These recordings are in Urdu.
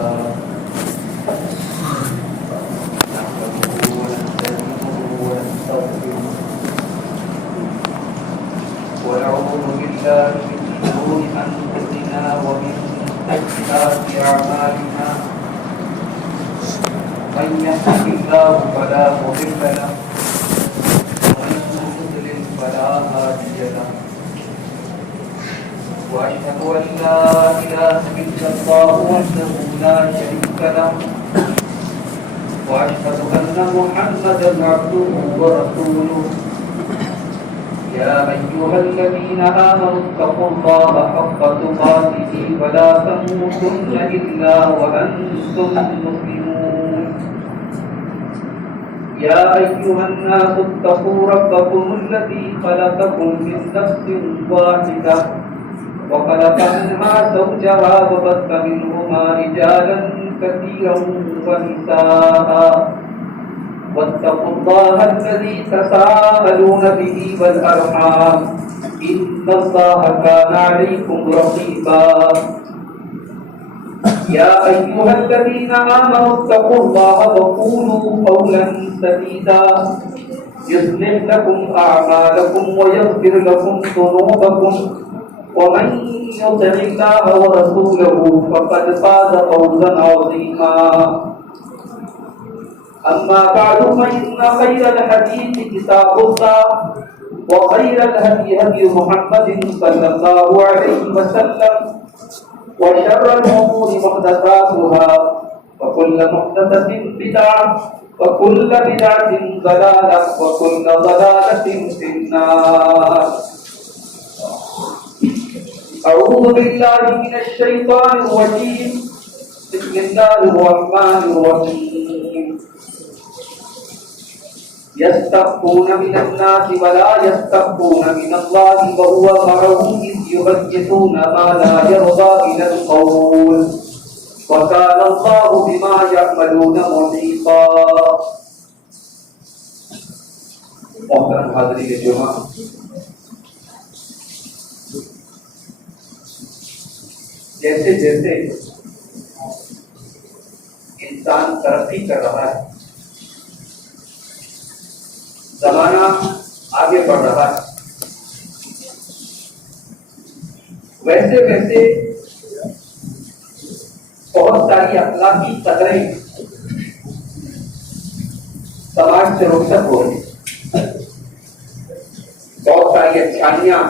ونعوذ بالله من شرور أنفسنا ومن سيئات أعمالنا من يهده الله فلا مضل له ومن يضلل فلا هادي له وأشهد أن لا إله إلا الله وحده لا شريك له وأشهد أن محمدا عبده ورسوله يا أيها الذين آمنوا اتقوا الله حق تقاته ولا تموتن إلا وأنتم مسلمون يا أيها الناس اتقوا ربكم الذي خلقكم من نفس واحدة وخلق منها زوجها وبث منهما رجالا كثيرا ونساء واتقوا الله الذي تساءلون به والأرحام إن الله كان عليكم رقيبا يا أيها الذين آمنوا اتقوا الله وقولوا قولا سديدا يصلح لكم أعمالكم ويغفر لكم ذنوبكم ومن يطع الله ورسوله فقد فاز فوزا عظيما أما بعد فإن خير الحديث كتاب الله وخير الهدي هدي محمد صلى الله عليه وسلم وشر الأمور محدثاتها وكل محدثة بدعة وكل بدعة ضلالة وكل ضلالة في النار. أعوذ بالله من الشيطان الرجيم. بسم الله الرحمن الرحيم. يستخفون من الناس ولا يستخفون من الله وهو معهم إذ يبيتون ما لا يرضى من القول وكان الله بما يعملون محيطا. محترم حاضرین جمعہ، جیسے جیسے انسان ترقی کر رہا ہے، زمانہ آگے بڑھ رہا ہے، ویسے ویسے بہت ساری اخلاقی قدریں سماج سے رخصت ہو رہی، بہت ساری اچھائیاں،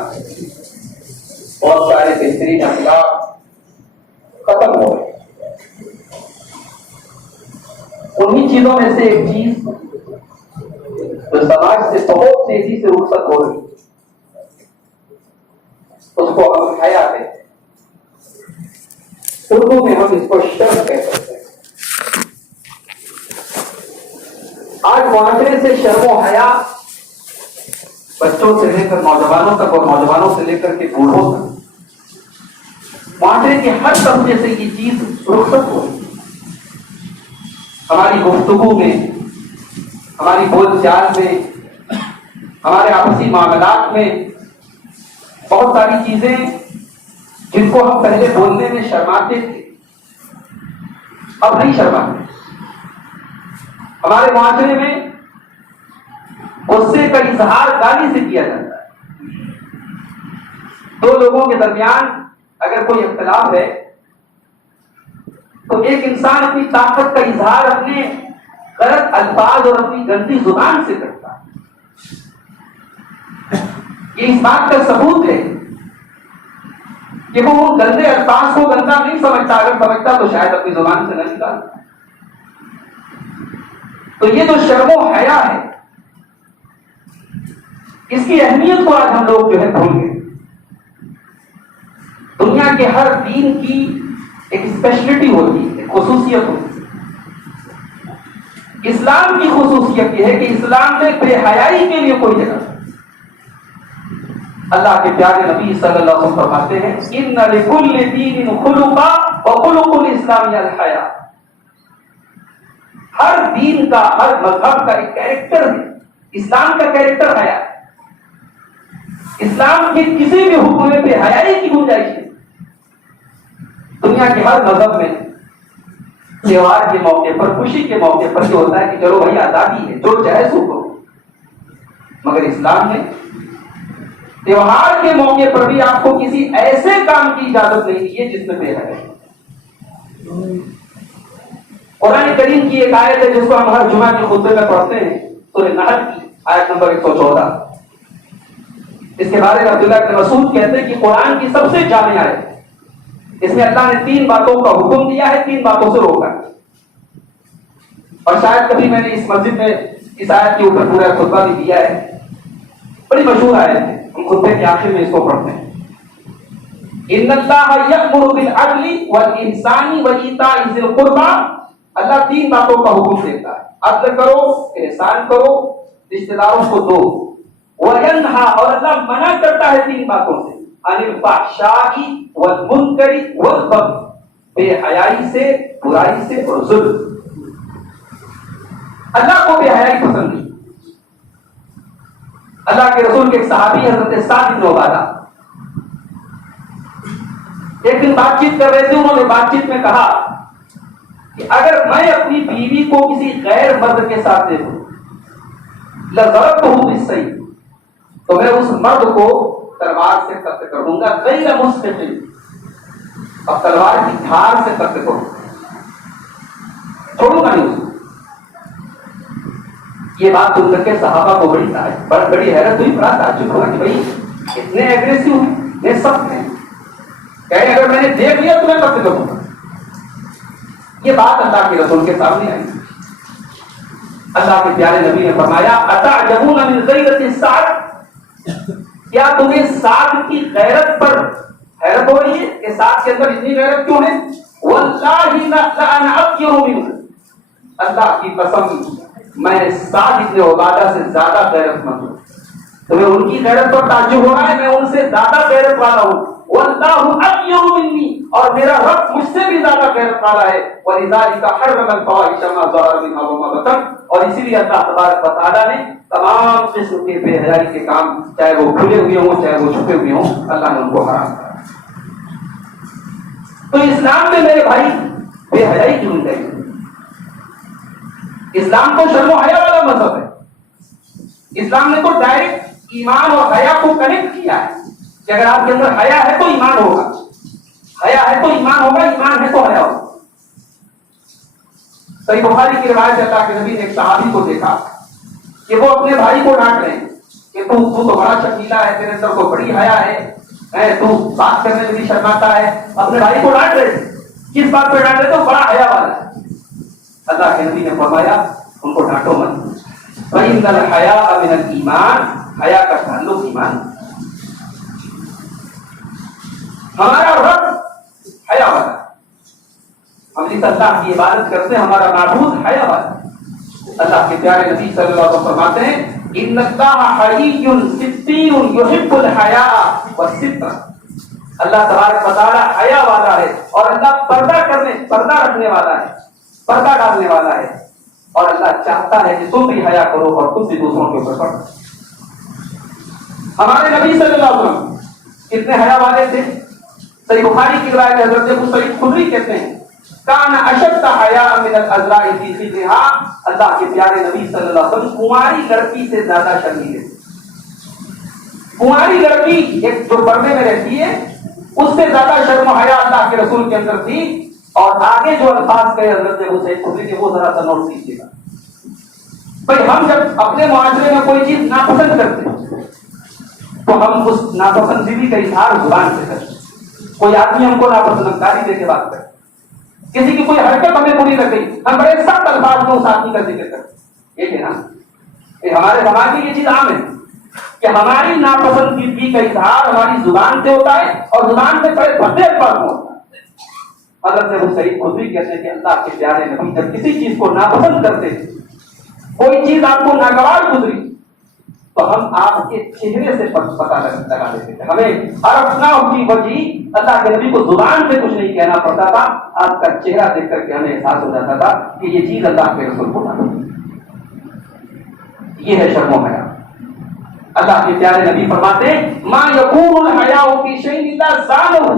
بہت سارے بہترین اخلاق ختم ہو رہے. انہی چیزوں میں سے ایک چیز جو سماج سے بہت تیزی سے رخصت ہو رہی، اس کو ہم حیا کہتے ہیں. اردو میں ہم اس کو شرم کہہ سکتے ہیں. آج معاشرے سے شرم و حیا بچوں سے لے کر نوجوانوں تک اور نوجوانوں سے لے کر کے بوڑھوں تک معاشرے کے ہر طبقے سے یہ چیز رخصت ہو رہی. ہماری گفتگو میں، ہماری بول چال میں، ہمارے آپسی معاملات میں بہت ساری چیزیں جن کو ہم پہلے بولنے میں شرماتے تھے، اب نہیں شرماتے. ہمارے معاشرے میں غصے کا اظہار گالی سے کیا جاتا ہے. دو لوگوں کے درمیان اگر کوئی اختلاف ہے تو ایک انسان اپنی طاقت کا اظہار اپنے غلط الفاظ اور اپنی گندی زبان سے کرتا ہے. یہ اس بات کا ثبوت ہے کہ وہ گندے الفاظ کو گندا نہیں سمجھتا، اگر سمجھتا تو شاید اپنی زبان سے نہ نکالتا. تو یہ جو شرم و حیا ہے، اس کی اہمیت کو آج ہم لوگ جو ہے بھول گئے. دنیا کے ہر دین کی ایک اسپیشلٹی ہوتی ہے، ایک خصوصیت ہوتی ہے. اسلام کی خصوصیت یہ ہے کہ اسلام میں بے حیائی کے لیے کوئی جگہ نہیں. اللہ کے پیارے نبی صلی اللہ علیہ وسلم فرماتے ہیں ان لکل دین خلقا وخلق الاسلام الحیا. ہر دین کا، ہر مذہب کا ایک کیریکٹر ہے. اسلام کا کیریکٹر حیا. اسلام کے کسی بھی حکم میں بے حیائی کی گنجائش نہیں. دنیا کے ہر مذہب میں تہوار کے موقع پر، خوشی کے موقع پر یہ ہوتا ہے کہ چلو بھائی آزادی ہے، جو چاہے سو کرو، مگر اسلام میں تہوار کے موقع پر بھی آپ کو کسی ایسے کام کی اجازت نہیں دی ہے جس میں بے حیائی ہے۔ قرآن کریم کی ایک آیت ہے جس کو ہم ہر جمعہ کے خطبے میں پڑھتے ہیں، سورہ نحل کی آیت نمبر 114۔ اس کے بارے میں عبداللہ بن مسعود کہتے ہیں کہ قرآن کی سب سے جامع آیت، اس میں اللہ نے 3 باتوں کا حکم دیا ہے، 3 باتوں سے روکا ہے۔ اور شاید کبھی میں نے اس مسجد میں اس آیت کے اوپر پورا خطبہ بھی دیا ہے، بڑی مشہور آیت ہے، ہم خطبے کے آخر میں اس کو پڑھتے ہیں۔ ان اللہ یأمر بالعدل والإحسان وإیتاء ذی القربى، اللہ 3 باتوں کا حکم دیتا ہے، عدل کرو، احسان کرو، رشتہ داروں کو دو، وینہا، اور اللہ منع کرتا ہے 3 باتوں سے، عن الفحشاء والمنکر والبغی، بے حیائی سے، برائی سے اور ظلم۔ اللہ کو بے حیائی پسند نہیں۔ اللہ کے رسول کے ایک صحابی حضرت سعد بن عبادہ ایک دن بات چیت کر رہے تھے، انہوں نے بات چیت میں کہا کہ اگر میں اپنی بیوی کو کسی غیر مرد کے ساتھ دیکھوں لضربتہ بالسیف، تو میں اس مرد کو تلوار سے قتل کر دوں گا، غیر مستقل، اب تلوار کی دھار سے قتل کروں، چھوڑوں گا نہیں اس کو۔ یہ بات سن کر کے صحابہ کو بڑی حیرت ہوئی، بڑا تعجب ہوا کہ بھائی اتنے ایگریسو ہیں، اتنے سخت ہیں، کہیں اگر میں نے دیکھ لیا تو میں قتل کروں گا۔ یہ بات اللہ کے رسول کے سامنے آئی۔ اللہ کے پیارے نبی نے فرمایا اتعجبون من غیرت سعد، کیا تمہیں سعد کی غیرت پر حیرت ہو رہی ہے کہ سعد کے اندر اتنی غیرت کیوں ہے؟ واللہ لأنا اطیر منہ، اللہ کی قسم میں سعد بن عبادہ سے زیادہ غیرت مند ہوں۔ تمہیں ان کی غیرت پر تعجب ہو رہا ہے، میں ان سے زیادہ غیرت والا ہوں۔ واللہ اطیر منی، اور میرا رب مجھ سے بھی زیادہ غیرت والا ہے۔ ولذلک حرم الفواحش ما ظهر منها وما بطن، اور اسی لیے اللہ تبارک و تعالیٰ نے تمام قسم کے بے حیائی کے کام، چاہے وہ کھلے ہوئے ہوں چاہے وہ چھپے ہوئے ہوں، اللہ نے ان کو حرام کیا۔ تو اسلام میں میرے بھائی بے حیائی کیوں نہیں چاہیے؟ اسلام تو شرم و حیا والا مذہب ہے۔ اسلام نے تو ڈائریکٹ ایمان اور حیا کو کنیکٹ کیا ہے کہ اگر آپ کے اندر حیا ہے تو ایمان ہوگا، حیا ہے تو ایمان ہوگا، ایمان ہے تو حیا ہوگا۔ صحیح بخاری کی روایت ہے، اللہ کے نبی نے ایک صحابی کو دیکھا کہ وہ اپنے بھائی کو ڈانٹ رہے ہیں کہ تو بڑا شکیلا ہے، تیرے اندر کو بڑی حیا ہے، تو بات کرنے میں بھی شرماتا ہے، اپنے بھائی کو ڈانٹ رہے ہیں۔ کس بات پہ ڈانٹ رہے؟ تو بڑا حیا والا ہے۔ اللہ کے نبی نے فرمایا ان کو ڈانٹو مت، فإن الحیاء من الایمان، حیا کا تعلق ایمان۔ ہمارا رب حیا والا ہے، ہم جس اللہ کی عبادت کرتے ہیں ہمارا معبود حیا والا ہے۔ اللہ کے پیارے نبی صلی اللہ علیہ وسلم فرماتے ہیں ان اللہ حیی ستیر یحب الحیاء والستر، اللہ تبارک و تعالی حیا والا ہے اور اللہ پردہ رکھنے والا ہے، پردہ ڈالنے والا ہے، اور اللہ چاہتا ہے کہ تم بھی حیا کرو اور تم بھی دوسروں کے اوپر پڑھو۔ ہمارے نبی صلی اللہ علیہ وسلم کتنے حیا والے تھے؟ صحیح بخاری کی روایت حضرت ابو سعید خدری کہتے ہیں کان اشد حیاء من العذراء فی خدرها، اللہ کے پیارے نبی صلی اللہ علیہ وسلم کماری لڑکی سے زیادہ شرمیلے۔ کماری لڑکی ایک جو پردے میں رہتی ہے اس سے زیادہ شرم و حیا اللہ کے رسول کے اندر تھی۔ اور آگے جو الفاظ کہے حضرت ابو سعید خدری کے وہ ذرا سا نوٹ کیجیے گا۔ بھائی ہم جب اپنے معاشرے میں کوئی چیز ناپسند کرتے ہیں تو ہم اس ناپسندیدگی کا اظہار زبان سے کرتے ہیں۔ کوئی آدمی ہم کو ناپسند گالی دے کے بات کرے، کسی کی کوئی حرکت ہمیں بری لگ گئی، ہم بڑے سخت الفاظ میں اس آدمی کا ذکر کرتے ہیں۔ یہ ہے نا، یہ ہمارے سماج میں یہ چیز عام ہے کہ ہماری ناپسندیدگی کا اظہار ہماری زبان سے ہوتا ہے اور زبان سے بڑے بھدے الفاظ میں ہوتا ہے۔ حضرت ابو سعید خدری کہتے ہیں کہ اللہ کے پیارے نبی جب کسی چیز کو ناپسند کرتے تھے، کوئی چیز آپ کو ناگوار گزری تو ہم آپ کے چہرے سے پتہ لگا دیتے تھے، ہمیں عرفنا کی وجہ اللہ کے نبی کو زبان سے کچھ نہیں کہنا پڑتا تھا، آپ کا چہرہ دیکھ کر کے ہمیں احساس ہو جاتا تھا کہ یہ چیز اللہ کے رسول کو نہ، یہ ہے شرم و حیا۔ اللہ کے پیارے نبی فرماتے ہیں ما یکون الحیاء فی شیء الا زانہ،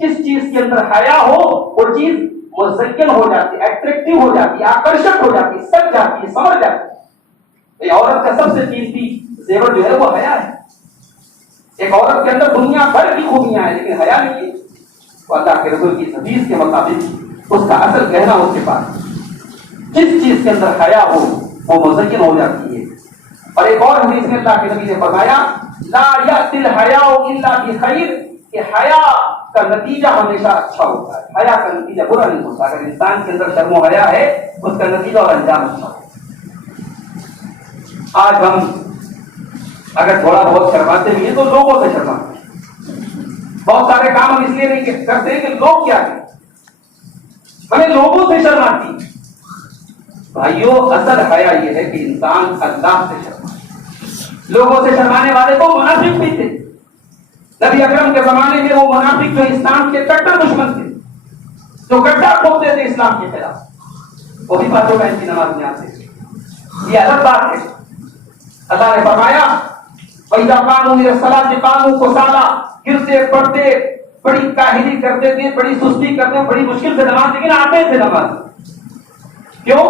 جس چیز کے اندر حیا ہو وہ چیز مزین ہو جاتی ہے، اٹریکٹیو ہو جاتی ہے، آکرشک ہو جاتی ہے، سج جاتی ہے، سمجھ جاتی ہے۔ عورت کا سب سے قیمتی زیور جو ہے وہ حیا ہے۔ ایک عورت کے اندر دنیا بھر کی خوبیاں ہیں لیکن حیا نہیں ہے، تو اللہ کے رسول کی حدیث کے مطابق اس کا اصل کہنا اس کے پاس جس چیز کے اندر حیا ہو وہ مزین ہو جاتی ہے۔ اور ایک اور حدیث میں اللہ کے نبی نے فرمایا لا یأتی الحیاء الا بخیر، کہ حیا کا نتیجہ ہمیشہ اچھا ہوتا ہے، حیا کا نتیجہ برا نہیں ہوتا۔ اگر انسان کے اندر شرم و حیا ہے اس کا نتیجہ اور انجام اچھا ہوتا ہے۔ آج ہم اگر تھوڑا بہت شرماتے بھی ہیں تو لوگوں سے شرماتے ہیں، بہت سارے کام ہم اس لیے نہیں کرتے ہیں کہ لوگ کیا کہیں، ہمیں لوگوں سے شرم آتی ہے۔ بھائیوں اصل حیا یہ ہے کہ انسان اللہ سے شرمائے۔ لوگوں سے شرمانے والے کو منافق بھی تھے، نبی اکرم کے زمانے میں وہ منافق جو اسلام کے کٹر دشمن تھے، جو گڈھا کھودتے تھے اسلام کے خلاف، وہ بھی پانچوں ٹائم کی نماز میں آتے تھے۔ یہ الگ بات ہے۔ اللہ نے فرمایا وَإِذَا قَامُوا إِلَى الصَّلَاةِ قَامُوا كُسَالَىٰ، گرتے پڑتے بڑی کاہلی کرتے تھے، بڑی سستی کرتے، بڑی مشکل سے نماز، لیکن آتے تھے نماز۔ کیوں؟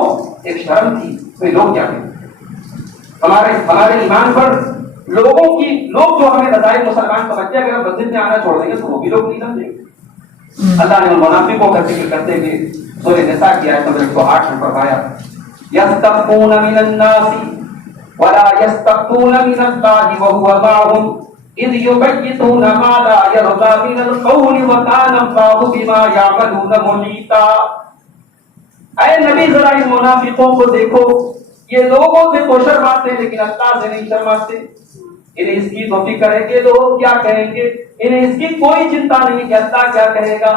ایک شرم تھی، کوئی لوگ کیا کہیں، ہمارے ایمان پر لوگ جو ہمیں بتائے مسلمان سمجھتے ہیں، اگر مسجد میں آنا چھوڑ دیں گے تو وہ بھی لوگ نہیں سمجھیں گے۔ اللہ نے منافقوں کا ذکر کرتے ہوئے سورہ نساء کی آیت نمبر 108 میں فرمایا یستخفون من الناس ولا یستخفون من اللہ وهو معهم اذ یبیتون ما لا یرضى من القول وکان اللہ بما یعملون محیطا۔ اے نبی ذرا ان منافقوں کو دیکھو، یہ لوگوں سے تو شرماتے ہیں لیکن اللہ سے نہیں شرماتے۔ انہیں اس کی تو فکر ہے کہ لوگ کیا کہیں گے، انہیں اس کی کوئی چنتا نہیں کہ اللہ کیا کہے گا،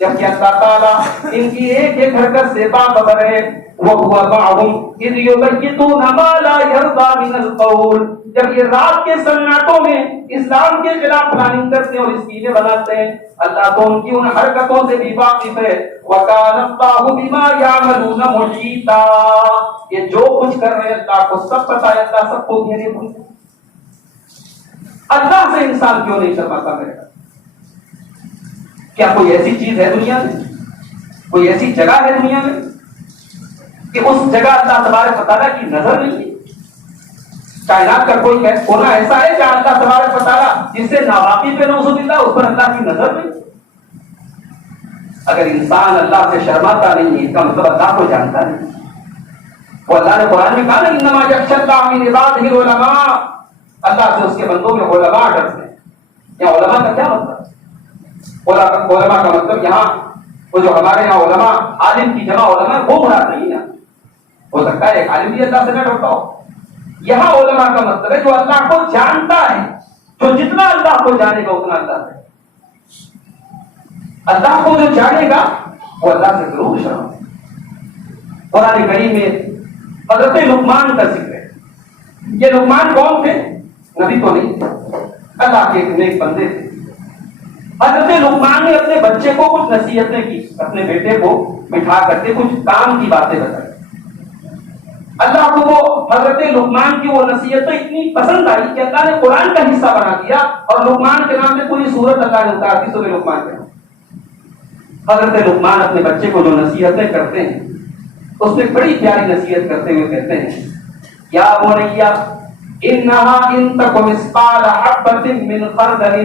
جبکہ اللہ تعالیٰ ان کی ایک ایک حرکت سے باخبر ہے۔ وَهُوَ مَعَهُمْ إِذْ يُبَيِّتُونَ مَا لَا يَرْضَىٰ مِنَ الْقَوْلِ، جب یہ رات کے سناٹوں میں اسلام کے خلاف پلاننگ کرتے ہیں اور اسکیمیں بناتے ہیں، اللہ تو ان کی ان حرکتوں سے بھی واقف ہے۔ وَكَانَ اللَّهُ بِمَا يَعْمَلُونَ مُحِيطًا، یہ جو کچھ کر رہے ہیں اللہ کو سب پتہ ہے، اللہ سب کو گھیرے ہوئے۔ اللہ سے انسان کیوں نہیں شرماتا میرے گا؟ کیا کوئی ایسی چیز ہے دنیا میں، کوئی ایسی جگہ ہے دنیا میں کہ اس جگہ اللہ تبارک و تعالیٰ کی نظر نہیں ہے؟ کائنات کا کوئی کونا ایسا ہے کہ اللہ تبارک و تعالیٰ جس سے ناواقف ہے نعوذ باللہ اس پر اللہ کی نظر نہیں؟ اگر انسان اللہ سے شرماتا نہیں ہے اس کا مطلب اللہ کو جانتا نہیں۔ وہ اللہ نے قرآن میں کہا نا انما یخشی اللہ من عبادہ العلماء، اللہ سے اس کے بندوں میں علماء ڈرتے ہیں۔ یہاں علماء کا کیا مطلب؟ علماء کا مطلب یہاں وہ جو ہمارے یہاں علماء عالم کی جمع علماء وہ مراد نہیں ہے۔ ہو سکتا ہے ایک عالم بھی اللہ سے نہ ڈرتا ہو۔ یہاں علماء کا مطلب ہے جو اللہ کو جانتا ہے، جو جتنا اللہ کو جانے گا اتنا اللہ سے، اللہ کو جو جانے گا وہ اللہ سے ضرور شرم۔ قرآن کریم میں حضرت لقمان کا ذکر ہے۔ یہ لقمان کون تھے؟ نبی تو نہیں تھے، اللہ کے ایک نیک بندے تھے۔ حضرت لقمان نے اپنے بچے کو کچھ نصیحتیں کی، اپنے بیٹے کو بٹھا کر کے کچھ کام کی باتیں بتائی۔ اللہ کو وہ حضرت لقمان کی وہ نصیحتیں اتنی پسند آئی کہ اللہ نے قرآن کا حصہ بنا دیا اور لقمان کے نام سے پوری سورت اللہ نے اتار دی، سورہ لقمان کے نام۔ حضرت لقمان اپنے بچے کو جو نصیحتیں کرتے ہیں اس میں بڑی پیاری نصیحت کرتے ہوئے کہتے ہیں یا بنیا انہا ان تک مثقال حبۃ من خردل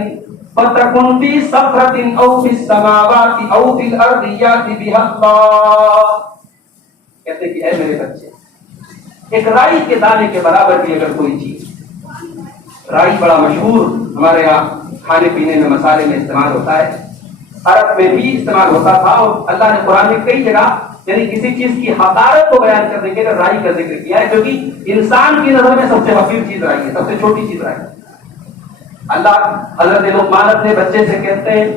فتکن فی صخرۃ او فی السماوات او فی الارض یأتی بہا اللہ۔ کہتے کہ اے میرے بچے، ایک رائی کے دانے کے برابر بھی اگر کوئی چیز، رائی بڑا مشہور ہمارے یہاں کھانے پینے میں مسالے میں استعمال ہوتا ہے، عرب میں بھی استعمال ہوتا تھا، اور اللہ نے قرآن میں کئی جگہ یعنی کسی چیز کی حقارت کو بیان کرنے کے لیے رائی کا ذکر کیا ہے، کیونکہ انسان کی نظر میں سب سے حقیر چیز رائی ہے، سب سے چھوٹی چیز رائی ہے۔ اللہ حضرت لقمان اپنے بچے سے کہتے ہیں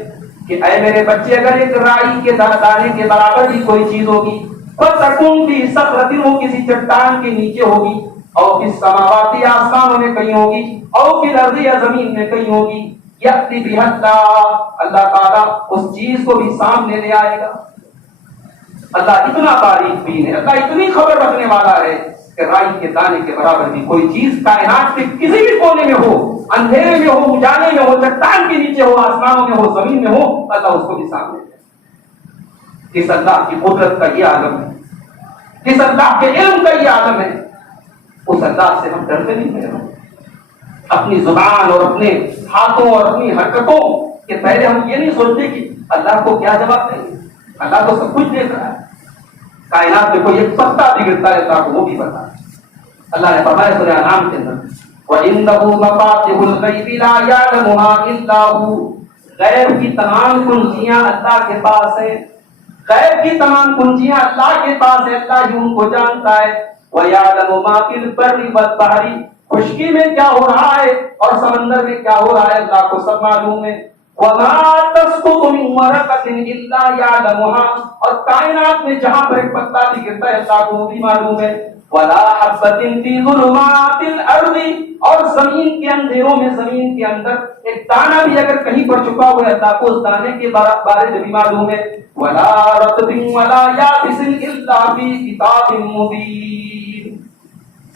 کہ اے میرے بچے، اگر ایک رائی کے دانے کے برابر بھی کوئی چیز ہوگی فَتَكُنْ فِي صَخْرَةٍ، وہ کسی چٹان کے نیچے ہوگی، اور فِي السَّمَاوَاتِ آسمانوں میں کہیں ہوگی، اور فِي الْأَرْضِ یا زمین میں کہیں ہوگی، یأتی بہا اللہ، اللہ تعالیٰ اس چیز کو بھی سامنے لے آئے گا۔ اللہ اتنا باریک بین ہے، اللہ اتنی خبر رکھنے والا ہے کہ رائی کے دانے کے برابر بھی کوئی چیز کائنات کے کسی بھی کونے میں ہو، اندھیرے میں ہو، اجالے میں ہو، چٹان کے نیچے ہو، آسمانوں میں ہو، زمین میں ہو، اللہ اس کو بھی سامنے لے۔ کس اللہ کی قدرت کا یہ عالم ہے, کس اللہ کے علم کا یہ عالم ہے, اس اللہ سے ہم ڈرتے نہیں ہیں. اپنی زبان اور اپنے ہاتھوں اور اپنی حرکتوں کے پہلے ہم یہ نہیں سوچتے کہ اللہ کو کیا جواب دیں گے. اللہ تو سب کچھ دیکھ رہا ہے. کائنات میں کوئی ایک پتا بھی گرتا ہے اللہ کو وہ بھی پتا ہے. اللہ نے فرمایا سورہ انعام کے اندر وَإِنَّهُ مَفَاتِحُ الْغَيْبِ لَا يَعْلَمُهَا إِلَّا هُوَ, غیب کی تمام کنجیاں اللہ کے پاس ہیں. غیب کی تمام کنجیاں اللہ کے پاس ہے, اللہ ہی ان کو جانتا ہے. وَيَعْلَمُ مَا فِي الْبَرِّ وَالْبَحْرِ, خشکی میں کیا ہو رہا ہے اور سمندر میں کیا ہو رہا ہے اللہ کو سب معلوم ہے. وَمَا تَسْقُطُ مِن وَرَقَةٍ إِلَّا يَعْلَمُهَا, اور کائنات میں جہاں پر ایک پتا بھی گرتا ہے اللہ کو وہ بھی معلوم ہے. وَلَا حَبَّةٍ فِي ظُلُمَاتِ الْأَرْضِ, اور زمین کے اندھیروں میں, زمین کے اندر ایک دانہ بھی اگر کہیں پر چھپا ہوا ہے اللہ کو اس دانے کے بارے میں بھی معلوم ہے. وَلَا رَطْبٍ وَلَا يَابِسٍ إِلَّا فِي كِتَابٍ مُبِينٍ,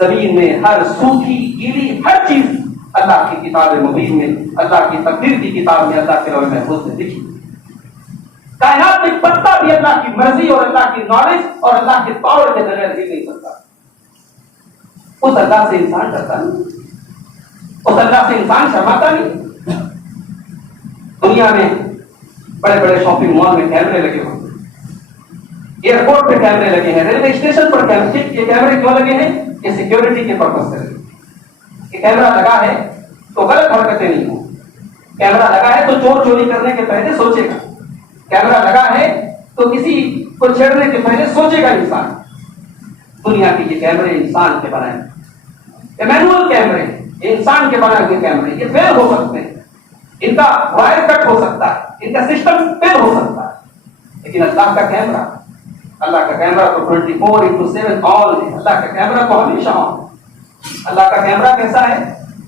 زمین میں ہر سوکھی گیلی ہر چیز اللہ کی کتاب مبین میں, اللہ کی تقدیر کی کتاب میں, اللہ کے لوح محفوظ میں لکھی. کائنات میں پتا بھی اللہ کی مرضی اور اللہ کی نالج اور اللہ کے پاور کے بغیر ہی نہیں سکتا. اس اللہ سے انسان ڈرتا نہیں, اس اللہ سے انسان شرماتا نہیں. دنیا میں بڑے بڑے شاپنگ مال میں کیمرے لگے ہوئے ہیں, ایئرپورٹ پہ کیمرے لگے ہیں, ریلوے اسٹیشن پر کیمرے. یہ کیمرے کیوں لگے ہیں؟ یہ سیکیورٹی کے پرپز سے لگے. یہ کیمرہ لگا ہے تو غلط حرکتیں نہیں ہوں. کیمرہ لگا ہے تو چور چوری کرنے کے پہلے سوچے گا. کیمرہ لگا ہے تو کسی کو چھیڑنے کے پہلے سوچے گا انسان. دنیا کے یہ کیمرے انسان کے بنائے, یہ مینوئل کیمرے, یہ انسان کے بنائے ہوئے کیمرے, یہ فیل ہو سکتے ہیں, ان کا وائر کٹ ہو سکتا ہے, ان کا سسٹم فیل ہو سکتا ہے. لیکن اللہ کا کیمرہ, اللہ کا کیمرہ تو 24/7 آن ہے. اللہ کا کیمرہ تو ہمیشہ آن ہے. اللہ کا کیمرہ کیسا ہے؟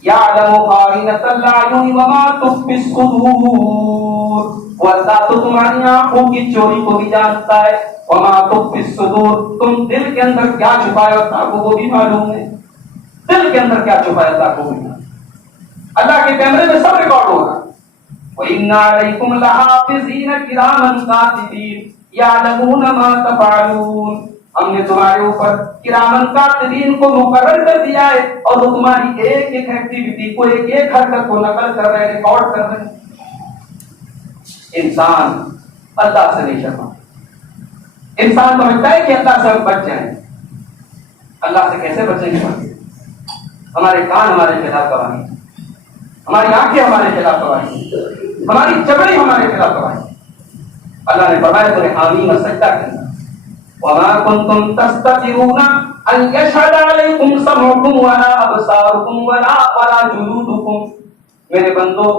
یعلم خائنۃ الاعین وما تخفی الصدور, وہ اللہ تو تمہاری آنکھوں کی چوری کو بھی جانتا ہے. وما تخفی الصدور, تم دل کے اندر کیا چھپایا اللہ کو وہ بھی معلوم ہے. دل کے اندر کیا چھپایا اللہ کو بھی معلوم. اللہ کے کیمرے میں سب ریکارڈ ہوگا. وَإِنَّ عَلَيْكُمْ لَحَافِظِينَ كِرَامًا كَاتِبِينَ يَعْلَمُونَ مَا تَفْعَلُونَ, ہم نے تمہارے اوپر کرامن کاتبین کو مقرر کر دیا ہے اور وہ تمہاری ایک ایک ایکٹیویٹی کو, ایک ایک حرکت کو نقل کر رہے ہیں, ریکارڈ کر رہے ہیں. انسان اللہ سے نہیں شرما. انسان سمجھتا ہے کہ اللہ سے ہم بچ جائیں. اللہ سے کیسے بچیں گے؟ ہمارے کان ہمارے خلاف گواہی, ہماری آنکھیں ہمارے خلاف گواہی, ہماری چمڑی ہمارے خلاف گواہی. اللہ نے فرمایا سورہ حامیم اور سجدہ کے اندر وَمَا كُنْتُمْ تَسْتَتِرُونَ أَنْ يَشْهَدَ عَلَيْكُمْ سَمْعُكُمْ وَلَا أَبْصَارُكُمْ وَلَا جُلُودُكُمْ, میرے بندو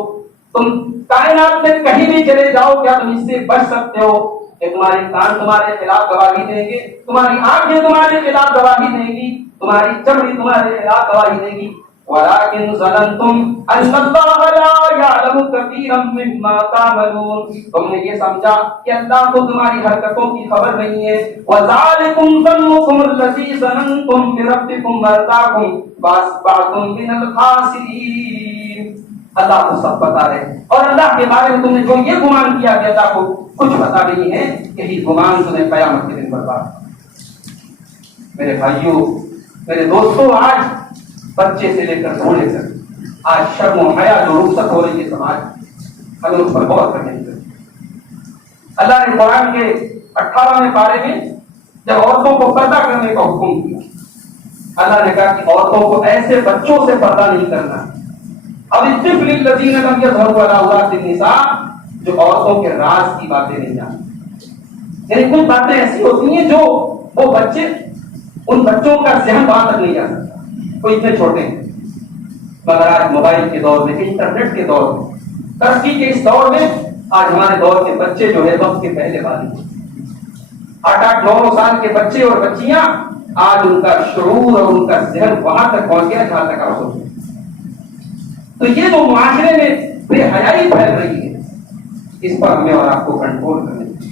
تم کائنات میں کہیں بھی چلے جاؤ, کیا تم اس سے بچ سکتے ہو کہ تمہارے کان تمہارے خلاف گواہی دیں گے, تمہاری آنکھیں تمہارے خلاف گواہی دیں گی, تمہاری چمڑی تمہارے خلاف گواہی دے گی. وَلَكِنْ ظَنَنْتُمْ أَنَّ اللَّهَ لَا يَعْلَمُ كَثِيرًا مِّمَّا تَعْمَلُونَ, تم نے یہ سمجھا کہ اللہ کو تمہاری حرکتوں کی خبر نہیں ہے. وَذَلِكُمْ ظَنُّكُمُ الَّذِي ظَنَنْتُمْ بِرَبِّكُمْ وَأَرْدَاكُمْ فَأَصْبَحْتُمْ مِنَ الْخَاسِرِينَ, اللہ کو سب پتا ہے, اور اللہ کے بارے میں تم نے جو یہ گمان کیا کہ اللہ کو کچھ پتا نہیں ہے, یہی گمان تمہیں قیامت کے دن برباد. میرے بھائیوں, میرے دوستوں, آج بچے سے لے کر بوڑھے تک آج شرم و حیا جو رخصت ہو رہی ہے سماج, ہمیں اس پر غور کرنے کی ضرورت ہے. اللہ نے قرآن کے 18ویں پارے میں جب عورتوں کو پردہ کرنے کا حکم دیا, اللہ نے کہا کہ عورتوں کو ایسے بچوں سے پردہ نہیں کرنا. اب الطفل الذین لم یظہروا علی عورات النساء, جو عورتوں کے راز کی باتیں نہیں جانتے. یعنی کچھ باتیں ایسی ہوتی ہیں جو وہ بچے, ان بچوں کا ذہن وہاں تک نہیں جا سکتا, کوئی اتنے چھوٹے ہیں. مگر آج موبائل کے دور میں, انٹرنیٹ کے دور میں, ترقی کے اس دور میں آج ہمارے دور کے بچے جو ہے وقت کے پہلے والے 8-9 سال کے بچے اور بچیاں, آج ان کا شعور اور ان کا ذہن وہاں تک پہنچ گیا جہاں تک آپ سوچیں. تو یہ جو معاشرے میں بے حیائی پھیل رہی ہے, اس پر ہمیں اور آپ کو کنٹرول کرنے کی,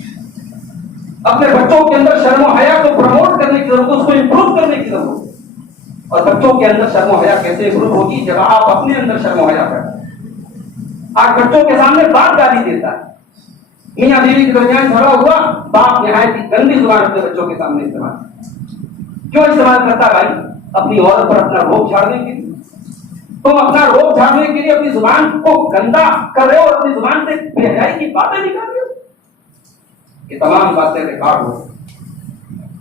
اپنے بچوں کے اندر شرم و حیا کو پروموٹ کرنے کی ضرورت, اس کو امپروو کرنے کی ضرورت. اور بچوں کے اندر شرم و حیا کیسے امپروو ہوگی جب آپ اپنے اندر شرم و حیا کریں. آج بچوں کے سامنے باپ گالی دیتا ہے, میاں بیوی کے درمیان جھگڑا ہوا، باپ نہایت ہی گندی زبان اپنے بچوں کے سامنے استعمال، کیوں استعمال کرتا بھائی؟ اپنی عورت پر اپنا روب جھاڑنے کے لیے. تم اپنا روب جھاڑنے کے لیے اپنی زبان کو گندا کر رہے ہو اور اپنی زبان سے بے حیائی کی باتیں نکال رہے ہو. یہ تمام باتیں ریکارڈ ہو.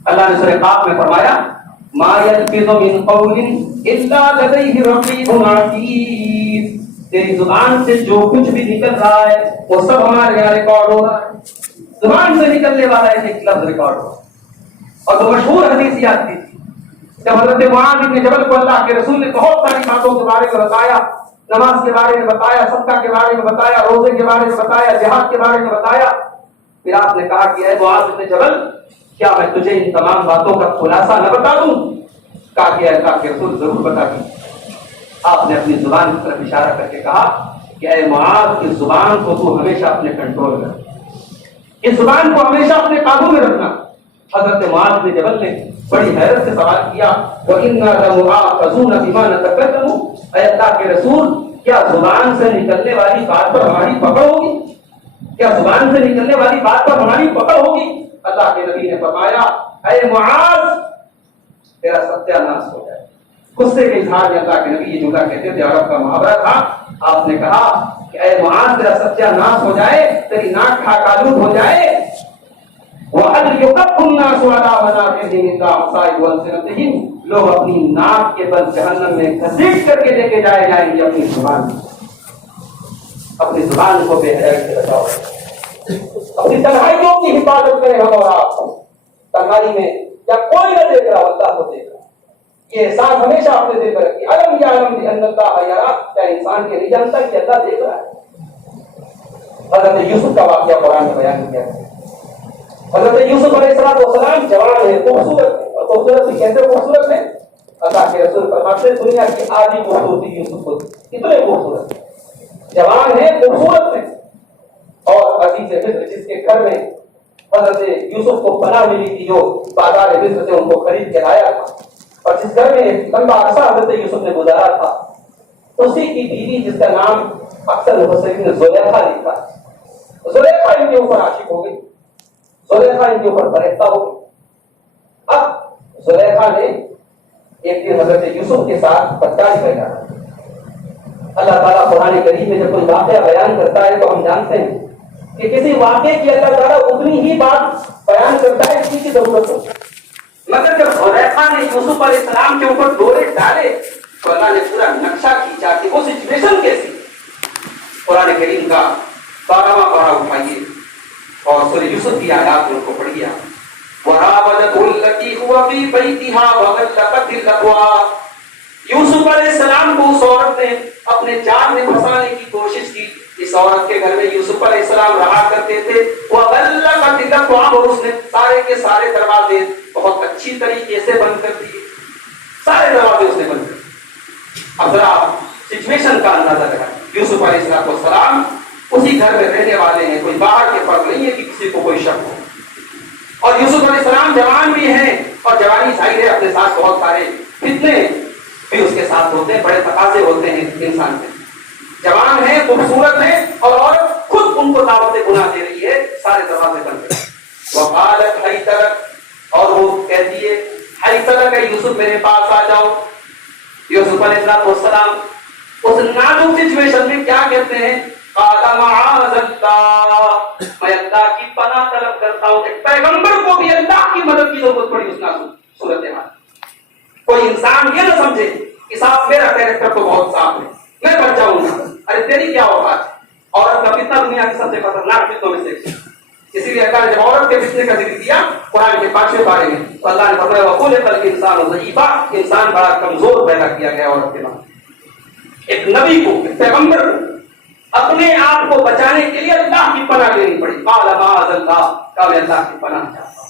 اللہ نے سورہ قاف میں فرمایا ما یلفظ من قول الا لدیہ رقیب عتید. تیری زبان سے جو کچھ بھی نکل رہا ہے وہ سب ہمارے یہاں ریکارڈ ہو رہا ہے. زبان سے نکلنے والا ایک لفظ ریکارڈ ہو. اور تو مشہور حدیث یاد کی جب حضرت معاذ بن جبل کو اللہ کے رسول نے بہت ساری باتوں کے بارے میں بتایا، نماز کے بارے میں بتایا، صدقہ کے بارے میں بتایا، روزے کے بارے میں بتایا، جہاد کے بارے میں بتایا، پھر آپ نے کہا کہ اے معاذ بن جبل کیا میں تجھے ان تمام باتوں کا خلاصہ نہ بتا دوں؟ کہا کہ اللہ کے رسول ضرور بتا دیں. آپ نے اپنی زبان کی طرف اشارہ کر کے کہا کہ اے معاذ کی زبان کو تو ہمیشہ اپنے کنٹرول کر، اس زبان کو ہمیشہ اپنے قابو میں رکھنا. حضرت معاذ بن جبل نے بڑی حیرت سے سوال کیا وَإِنَّا لَمُؤَاخَذُونَ بِمَا نَتَكَلَّمُ. اے اللہ کے رسول کیا زبان سے نکلنے والی بات پر ہماری پکڑ ہوگی؟ کیا زبان سے نکلنے والی بات پر ہماری پکڑ ہوگی؟ اللہ کے نبی نے فرمایا اے معاذ تیرا ستیہ ناش ہو جائے. غصے کے اظہار میں اللہ کے نبی یہ جملہ کہتے تھے، عرب کا محاورہ تھا. آپ نے کہا کہ اے معاذ تیرا ستیہ ناش ہو جائے، تیری ناک کھا کالود ہو جائے. وَأَنْ يُكَفُّ النَّاسُ عَلَىٰ مَنَاخِرِهِمْ إِلَّا حَصَائِدُ أَلْسِنَتِهِمْ. لوگ اپنی ناک کے بل جہنم میں گھسیٹ کر کے لے کے جائے جائیں گے. اپنی زبان کو بے حیائی سے بچاؤ. اپنی تنہائیوں کی حفاظت کریں ہم اور آپ. تنہائی میں یا کوئی نہ دیکھ رہا اللہ کو دیکھ رہا، یہ احساس ہمیشہ اپنے دل میں رکھیے. علم یعلم بأن اللہ یرا. کیا انسان یہ نہیں جانتا کہ اللہ دیکھ رہا ہے؟ حضرت یوسف کا واقعہ قرآن میں بیان کیا ہے. حضرت یوسف علیہ السلام جوان ہے، خوبصورت ہے، اور خوبصورت بھی کیسے خوبصورت ہے؟ اللہ کے رسول فرماتے ہیں دنیا کی آدھی خوبصورتی یوسف کو اتنے خوبصورت ہے، جوان ہے، خوبصورت ہے. اور عزیز مصر جس کے گھر میں حضرت یوسف کو پناہ ملی تھی، جو بازار مصر سے ان کو خرید کے لایا تھا، اور جس گھر میں لمبا عرصہ حضرت یوسف نے گزارا تھا، اسی کی بیوی جس کا نام اکثر مفسرین نے زلیخا لکھا. زلیخا ان کے اوپر عاشق ہو گئی، زلیخا ان کے اوپر فریفتہ ہو گئی. اب زلیخا نے ایک دن حضرت یوسف کے ساتھ بدکاری پیدا کی. اللہ تعالیٰ قرآن کریم میں جب کوئی واقعہ بیان کرتا ہے تو ہم جانتے ہیں کہ کسی واقعے کی اللہ تعالیٰ اتنی ہی بات بیان کرتا ہے جس کی ضرورت ہو. مگر جب زلیخا نے یوسف علیہ السلام کے اوپر ڈورے ڈالے تو اللہ نے پورا نقشہ کھینچا کہ وہ سچویشن کیسی. قرآن کریم کا 12واں پارہ اٹھائیے اور سورہ یوسف کی آیات ان کو پڑھیے. وَرَاوَدَتْهُ الَّتِي هُوَ فِي بَيْتِهَا وَغَلَّقَتِ الْأَبْوَابَ. یوسف علیہ السلام کو اس عورت نے اپنے جال میں پھنسانے کی کوشش کی. اس عورت کے گھر میں یوسف علیہ السلام رہا کرتے تھے. وَغَلَّقَتِ الْأَبْوَابَ. اور اس نے سارے کے سارے دروازے بہت اچھی طریقے سے بند کر دیے. سارے دروازے اس نے بند کر دیے. اب ذرا سچویشن کا اندازہ لگائیں. یوسف علیہ السلام اسی گھر میں رہنے والے ہیں، کوئی باہر کے فرق نہیں ہے کہ کسی کو کوئی شک ہو. اور یوسف علیہ السلام جوان بھی ہیں، اور جوانی ظاہر ہے اپنے ساتھ بہت سارے فتنے بھی اس کے ساتھ ہوتے ہیں، بڑے تقاضے ہوتے ہیں انسان کے. جوان ہیں، خوبصورت ہیں، اور عورت خود ان کو دعوت گناہ دے رہی ہے. سارے دروازے بند کر. وقالت حیث لک. اور وہ کہتی ہے حیث لک یوسف میرے پاس آ جاؤ. یوسف علیہ السلام اس نازک سچویشن میں کیا کہتے ہیں؟ قال معاذ اللہ. میں اللہ کی پناہ طلب کرتا ہوں. ایک پیغمبر کو بھی اللہ کی مدد کی ضرورت پڑی اس نازک صورتحال. کوئی انسان یہ نہ سمجھے کہ صاحب میرا کیریکٹر تو بہت صاف ہے، میں بچ جاؤں گا. ارے تیری کیا اوقات ہے؟ عورت کا فتنہ دنیا کی سب سے خطرناک فتنوں میں سے. اسی لیے اللہ نے جب عورت کے فتنے کا ذکر کیا قرآن کے 5ویں پارے میں تو اللہ نے فرمایا وَخُلِقَ الْإِنسَانُ ضَعِيفًا. انسان بڑا کمزور پیدا کیا گیا عورت کے بعد. ایک نبی کو، ایک پیغمبر اپنے آپ کو بچانے کے لیے اللہ کی پناہ لینی پڑی. قال معاذ اللہ. کہ میں اللہ کی پناہ چاہتا ہوں.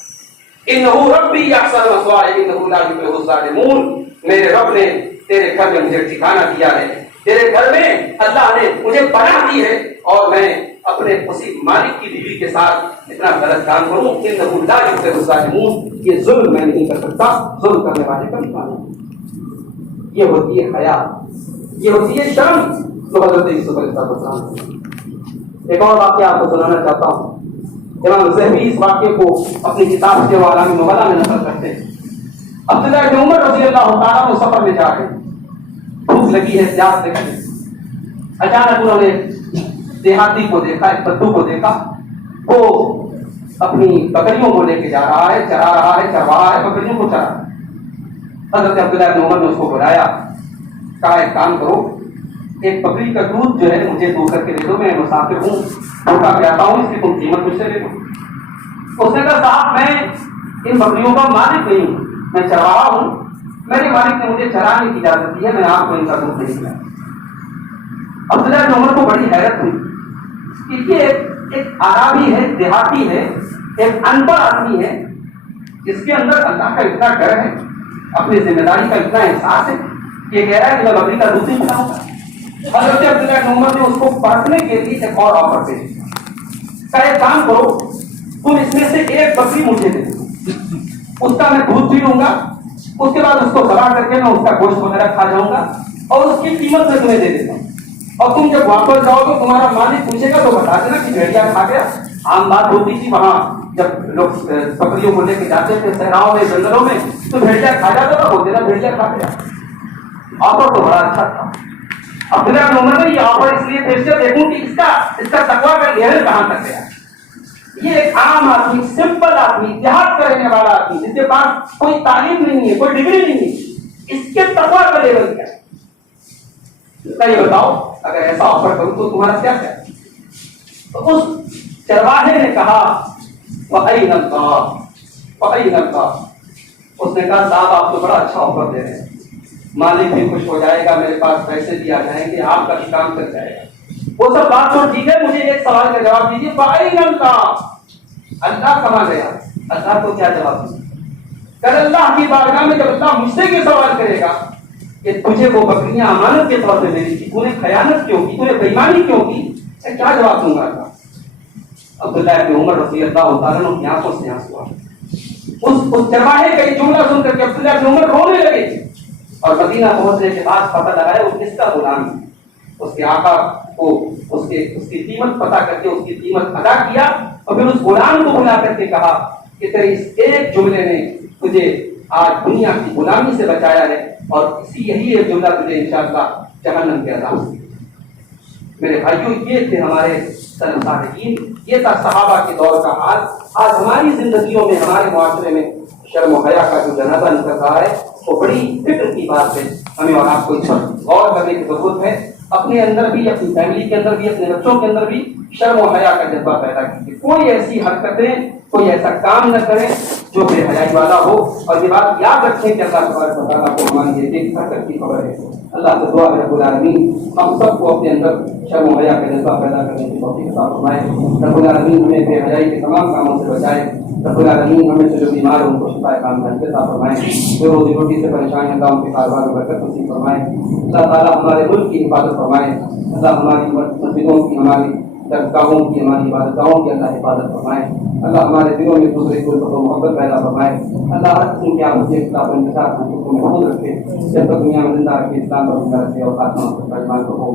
انہ ربی احسن مثوایا انہ لا یفلح الظالمون. میرے رب نے تیرے گھر میں مجھے ٹھکانہ دیا ہے، تیرے گھر میں اللہ نے مجھے پناہ دی ہے، اور میں اپنے اسی مالک کی بیوی کے ساتھ اتنا غلط کام کروں. انہ لا یفلح الظالمون. یہ ظلم میں نہیں کر سکتا، ظلم کرنے والے کا نقصان. یہ ہوتی ہے حیا، یہ ہوتی ہے شرم جو حضرت یوسف علیہ السلام. ایک اور واقعہ آپ کو سنانا چاہتا ہوں. امام ذہبی اس واقعے کو اپنی کتاب سے عالم نبلا میں نقل کرتے ہیں. عبداللہ بن عمر رضی اللہ تعالیٰ وہ سفر میں جا رہے ہیں, بھوک لگی ہے, پیاس لگی ہے. اچانک انہوں نے دیہاتی کو دیکھا, ایک بدو کو دیکھا, وہ اپنی بکریوں کو لے کے جا رہا ہے, چرا رہا ہے, چروا رہا ہے, بکریوں کو چرا. حضرت عبداللہ بن عمر نے اس کو بلایا, کہا ایک کام کرو, ایک بکری کا دودھ جو ہے مجھے دو کر کے دے دو, میں مسافر ہوں, بھوکا پیاتا ہوں, اس کی تم قیمت مجھ سے لے لو. اس نے کہا صاحب میں ان بکریوں کا مالک نہیں ہوں, میں چرواہا ہوں, میرے مالک نے مجھے چرانے کی اجازت دی ہے, میں آپ کو ان کا دودھ نہیں دیا. عبداللہ بن عمر کو بڑی حیرت ہوئی کہ یہ ایک عربی ہے, دیہاتی ہے, ایک ان پڑھ آدمی ہے, جس کے اندر اللہ کا اتنا ڈر ہے, اپنی ذمہ داری کا اتنا احساس ہے, یہ کہہ رہا ہے کہ میں بکری کا دودھ نہیں پلاؤں گا. حضرت عبداللہ بن عمر نے اس کو پرکھنے کے لیے ایک اور آفر دے دیا, کہا ایک کام کرو, تم اس میں سے ایک بکری مجھے دے دو, اس کا میں دودھ پی لوں گا, اس کے بعد اس کو ذبح کر کے میں اس کا گوشت وغیرہ کھا جاؤں گا, اور اس کی قیمت میں تمہیں دے دیتا ہوں, اور تم جب واپس جاؤ تو تمہارا مالک پوچھے گا تو بتا دینا کہ بھیڑیا کھا گیا. عام بات ہوتی تھی وہاں جب لوگ بکریوں کو لے کے جاتے تھے صحراؤں میں, جنگلوں میں, تو بھیڑیا کھا جاتا تھا, بولتے نا بھیڑیا کھا گیا. آفر تو بڑا اچھا تھا. عبداللہ بن عمر نے یہ آفر اس لیے پیش کیا, دیکھوں کہ اس کا تقویٰ کا لیول کہاں تک گیا. یہ ایک عام آدمی, سمپل آدمی, دیہات کرنے والا آدمی, جس کے پاس کوئی تعلیم نہیں ہے, کوئی ڈگری نہیں ہے, اس کے تقویٰ کا لیول کیا ہے. یہ بتاؤ اگر ایسا آفر کروں تو تمہارا کیا ہے. تو اس چرواہے نے کہا وَأَيْنَ اللَّهُ وَأَيْنَ اللَّهُ. اس نے کہا صاحب آپ تو بڑا اچھا آفر دے رہے ہیں, مالک بھی خوش ہو جائے گا, میرے پاس پیسے بھی آ جائیں گے, آپ کا بھی کام کر جائے گا. وہ سب بات تو ٹھیک ہے, مجھے ایک سوال کا جواب دیجیے, وَأَيْنَ اللَّهُ, اللہ کہاں گیا. اللہ کو کیا جواب دیا. کل اللہ کی بارگاہ میں جب اللہ مجھ سے یہ سوال کرے گا کہ تجھے وہ بکریاں امانت کے طور پہ دینی تھی, تو نے خیانت کیوں کی, تو نے بےایمانی کیوں کی, میں کیا جواب دوں گا. عبداللہ بن عمر رضی اللہ تعالیٰ عنہ کی آنکھوں سے آنسو آئے. اس چرواہے کا یہ جملہ سن کر کے عبداللہ بن عمر رونے لگے, اور مدینہ پہنچنے کے بعد پتہ لگایا وہ کس کا غلام ہے. اس کے آقا کو اس کی قیمت پتہ کر کے اس کی قیمت ادا کیا, اور پھر اس غلام کو بلا کر کے کہا کہ تیرے اس ایک جملے نے تجھے آج دنیا کی غلامی سے بچایا ہے, اور یہی ایک جملہ تجھے انشاءاللہ جہنم کے عذاب سے. میرے بھائیوں, یہ تھے ہمارے سلف صالحین, یہ تھا صحابہ کے دور کا حال. آج ہماری زندگیوں میں, ہمارے معاشرے میں شرم و حیا کا جو جنازہ نکل رہا ہے, وہ بڑی فکر کی بات ہے. ہمیں اور آپ کو اس پر غور کرنے کی ضرورت ہے. اپنے اندر بھی, اپنی فیملی کے اندر بھی, اپنے بچوں کے اندر بھی شرم و حیا کا جذبہ پیدا کیجیے. کوئی ایسی حرکتیں, کوئی ایسا کام نہ کریں جو بے حیائی والا ہو. اور یہ بات یاد رکھیں کہ اللہ تبارک و تعالیٰ کو ہماری یہ ایک حرکت کی خبر ہے. اللہ سے دعا ہے رب العالمین ہم سب کو اپنے اندر شرم و حیا کا جذبہ پیدا کرنے کی توفیق عطا فرمائے. رب العالمین ہمیں بے حیائی کے تمام کاموں سے بچائے. رب العالمین ہمیں سے جو بیمار ہیں ان کو شفا کام عطا فرمائے. جو روزی روٹی سے پریشان ہیں اللہ ان کے کاروبار میں برکت نصیب فرمائے. اللہ تعالیٰ ہمارے ملک کی حفاظت فرمائے. اللہ ہماری مسجدوں کی, ہماری درگاہوں کی, ہماری عبادتگاہوں کی اللہ حفاظت فرمائے. اللہ ہمارے دلوں میں دوسرے کو محبت پیدا فرمائے. اللہ ہر قسم کے آپ کے اختلاف و انتشار کو محفوظ رکھے, جب تک دنیا میں زندہ رکھے, اسلام پر زندہ رکھے, اور خاتمہ پر فرمان کو ہو.